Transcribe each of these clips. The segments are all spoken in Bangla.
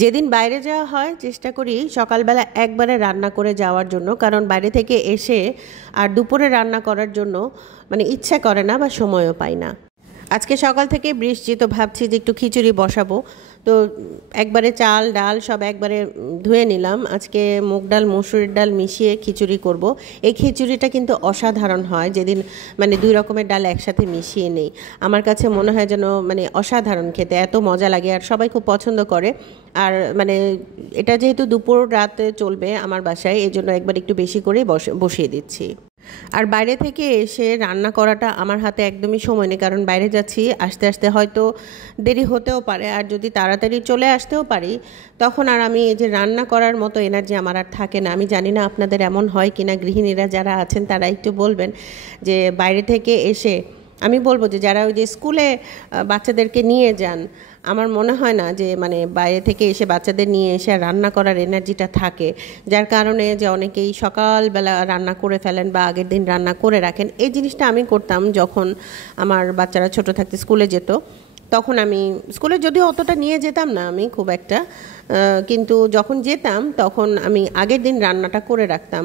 যেদিন বাইরে যাওয়া হয় চেষ্টা করি সকালবেলা একবারে রান্না করে যাওয়ার জন্য, কারণ বাইরে থেকে এসে আর দুপুরে রান্না করার জন্য ইচ্ছা করে না বা সময়ও পাই না। আজকে সকাল থেকে বৃষ্টি, তো ভাবছি যে একটু খিচুড়ি বসাবো। তো একবারে চাল ডাল সব একবারে ধুয়ে নিলাম। আজকে মুগ ডাল মসুরির ডাল মিশিয়ে খিচুড়ি করব। এই খিচুড়িটা কিন্তু অসাধারণ হয় যেদিন দুই রকমের ডাল একসাথে মিশিয়ে নেই। আমার কাছে মনে হয় যেন অসাধারণ খেতে, এত মজা লাগে আর সবাই খুব পছন্দ করে। আর এটা যেহেতু দুপুর রাতে চলবে আমার বাসায়, এই জন্য একবার একটু বেশি করেই বসিয়ে দিচ্ছি। আর বাইরে থেকে এসে রান্না করাটা আমার হাতে একদমই সময় নেই, কারণ বাইরে যাচ্ছি, আস্তে আস্তে হয়তো দেরি হতেও পারে। আর যদি তাড়াতাড়ি চলে আসতেও পারি, তখন আর আমি এই যে রান্না করার মতো এনার্জি আমার আর থাকে না। আমি জানি না আপনাদের এমন হয় কিনা, গৃহিণীরা যারা আছেন তারা একটু বলবেন যে বাইরে থেকে এসে, আমি বলবো যে যারা ওই যে স্কুলে বাচ্চাদেরকে নিয়ে যান, আমার মনে হয় না যে বাইরে থেকে এসে বাচ্চাদের নিয়ে এসে রান্না করার এনার্জিটা থাকে, যার কারণে যে অনেকেই সকালবেলা রান্না করে ফেলেন বা আগের দিন রান্না করে রাখেন। এই জিনিসটা আমি করতাম যখন আমার বাচ্চারা ছোট থাকতে স্কুলে যেত। তখন আমি স্কুলে যদিও অতটা নিয়ে যেতাম না আমি খুব একটা, কিন্তু যখন যেতাম তখন আমি আগের দিন রান্নাটা করে রাখতাম।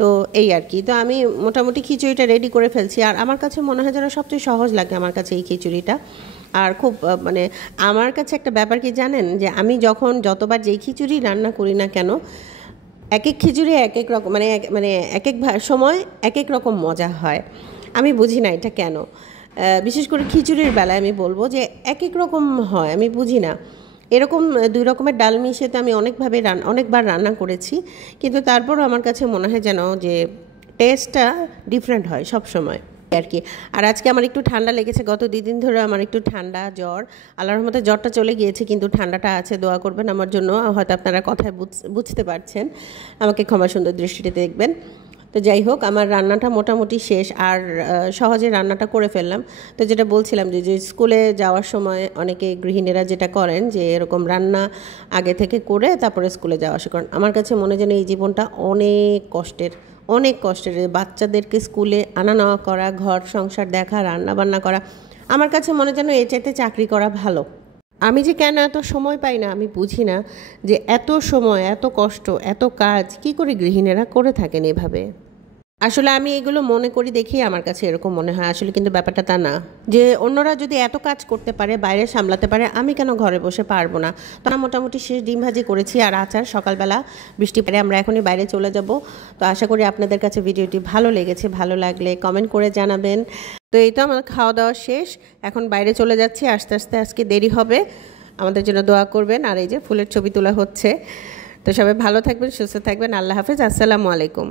তো এই আর কি। তো আমি মোটামুটি খিচুড়িটা রেডি করে ফেলছি। আর আমার কাছে মনে হয় যেন সবচেয়ে সহজ লাগে আমার কাছে এই খিচুড়িটা। আর খুব আমার কাছে একটা ব্যাপার কি জানেন, যে আমি যতবার যেই খিচুড়ি রান্না করি না কেন, এক এক খিচুড়ি এক এক রকম এক এক সময় এক এক রকম মজা হয়। আমি বুঝি না এটা কেন। বিশেষ করে খিচুড়ির বেলায় আমি বলবো যে এক এক রকম হয়, আমি বুঝি না। এরকম দুই রকমের ডাল মিশিয়ে তো আমি অনেকবার রান্না করেছি, কিন্তু তারপরও আমার কাছে মনে হয় যেন যে টেস্টটা ডিফারেন্ট হয় সব সময় আর কি। আর আজকে আমার একটু ঠান্ডা লেগেছে, গত 2 দিন ধরে আমার একটু ঠান্ডা জ্বর। আল্লাহর রহমতে জ্বরটা চলে গিয়েছে, কিন্তু ঠান্ডাটা আছে। দোয়া করবেন আমার জন্য, হয়তো আপনারা কথায় বুঝতে পারছেন, আমাকে ক্ষমা সুন্দর দৃষ্টিতে দেখবেন। তো যাই হোক, আমার রান্নাটা মোটামুটি শেষ, আর সহজে রান্নাটা করে ফেললাম। তো যেটা বলছিলাম যে স্কুলে যাওয়ার সময় অনেকে গৃহিণীরা যেটা করেন যে এরকম রান্না আগে থেকে করে তারপরে স্কুলে যাওয়া আসা করেন। আমার কাছে মনে যেন এই জীবনটা অনেক কষ্টের। বাচ্চাদেরকে স্কুলে আনা নেওয়া করা, ঘর সংসার দেখা, রান্না বান্না করা, আমার কাছে মনে যেন এর চাইতে চাকরি করা ভালো। আমি যে কেন এত সময় পাই না আমি বুঝি না, যে এত সময়, এত কষ্ট, এত কাজ কি করে গৃহিণীরা করে থাকেন এভাবে। আসলে আমি এগুলো মনে করি দেখি আমার কাছে এরকম মনে হয়, আসলে কিন্তু ব্যাপারটা তা না। যে অন্যরা যদি এত কাজ করতে পারে, বাইরে সামলাতে পারে, আমি কেন ঘরে বসে পারবো না। তো আমি মোটামুটি শেষ ডিম ভাজি করেছি আর আচার। সকালবেলা বৃষ্টি পড়ে আমরা এখনই বাইরে চলে যাব। তো আশা করি আপনাদের কাছে ভিডিওটি ভালো লেগেছে। ভালো লাগলে কমেন্ট করে জানাবেন। তো এই তো আমার খাওয়া দাওয়া শেষ, এখন বাইরে চলে যাচ্ছি। আস্তে আস্তে আজকে দেরি হবে, আমাদের জন্য দোয়া করবেন। আর এই যে ফুলের ছবি তোলা হচ্ছে। তো সবাই ভালো থাকবেন, সুস্থ থাকবেন। আল্লাহ হাফেজ, আসসালামু আলাইকুম।